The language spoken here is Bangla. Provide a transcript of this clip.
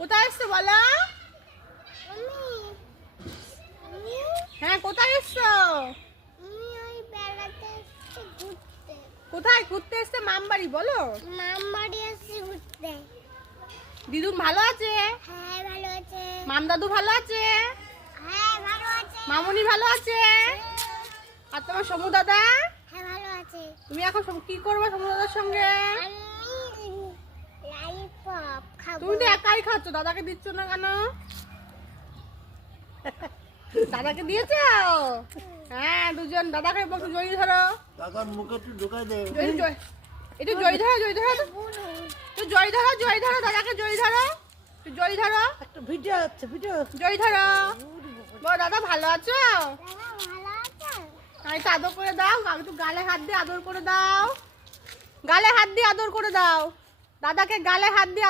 কোথায় এসছো বলো? হ্যাঁ, কোথায় এসছো? কোথায় ঘুরতে এসছে? মামবাড়ি বলো। মামবাড়ি এসে ঘুরতে। দিদুন ভালো আছে? হ্যাঁ ভালো আছে। মাম দাদু ভালো আছে? হ্যাঁ ভালো আছে। মামুনি ভালো আছে? আর তোমার সমু দাদা? হ্যাঁ ভালো আছে। তুমি এখন কি করবে সমু দাদার সঙ্গে? আমি ললিপপ খাবো। তুমি তো একাই খাচ্ছ, দাদাকে দিচ্ছ না কেন? দাদাকে দিয়েছো? হ্যাঁ, দুজন দাদাকে একটু জড়িয়ে ধরো। দাদার মুখে একটু ঢুকাই দে। একটু জড়িয়ে ধরো, জড়িয়ে ধরো। একটু জড়িয়ে ধরো, জড়িয়ে ধরো, দাদাকে জড়িয়ে ধরো। একটু জড়িয়ে ধরো, একটা ভিডিও হচ্ছে, ভিডিও। জড়িয়ে ধরো। বলো দাদা ভালো আছো? দাদা ভালো আছে? একটু আদর করে দাও, একটু গালে হাত দিয়ে আদর করে দাও। গালে হাত দিয়ে আদর করে দাও। দাদাকে গালে হাত দিয়ে আদর